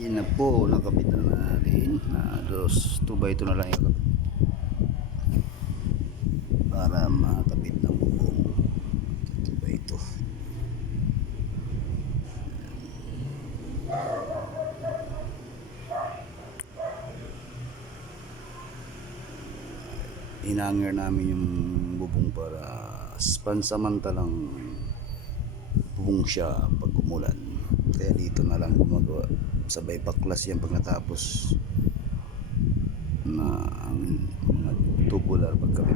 Yun na po, nakabit na natin na 2x2 na lang yung kapit para makabit ng bubong. 2x2. Inanger namin yung bubong para pansamantalang bubong siya pag umulan. Kaya dito na lang gumagawa. Sabay paklas yan pag natapos na ang mga tubular pagkabit.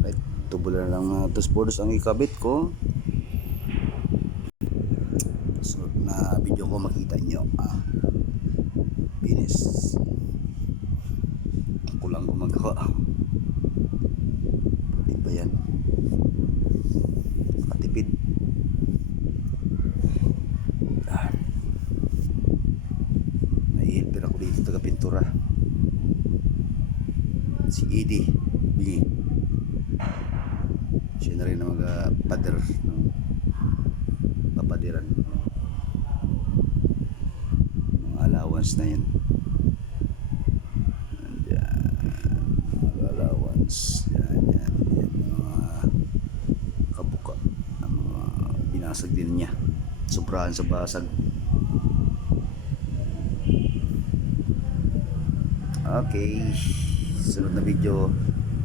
Right, tubular lang na dos ang ikabit ko. Sunod na video ko makita nyo. Binis. Ako lang gumagawa. Di ba yan? Katipid. Nai-helper ako dito taga pintura. Si Edie Bingi. Siya na rin na mag-pader ng papadiran. Mga allowance na yan. Allowance yan mga kabuka ang mga binasag din niya, sobrahan sa basag. Okay, sunod na video.